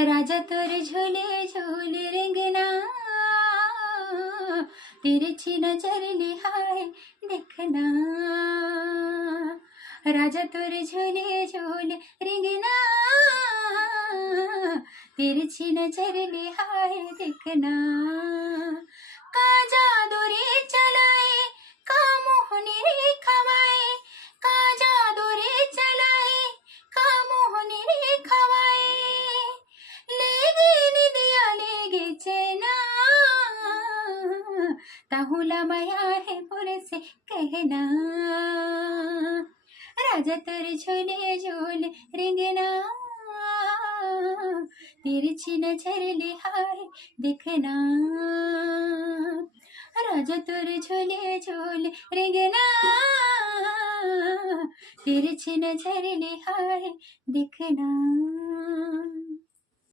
राजा तोरे झूले झूले रेंगना, तिरछी नजर लिहाए देखना। राजा तोरे झूले झूले रेंगना, तिरछी नजर लिहाए देखना। का जादू रे चलाए, का मोहनी रे खवाए, का जादू रे चलाए, का मोहनी रे खवाए। लेगे निदिया लेगे चैना, ताहुला माया है पुर से कहना। राजा तेरे झूले झूले रेंगना, तिरछी नजर लिहाए देखना। राजा तेरे झूले झूले रेंगना, तिरछी नजर लिहाए देखना।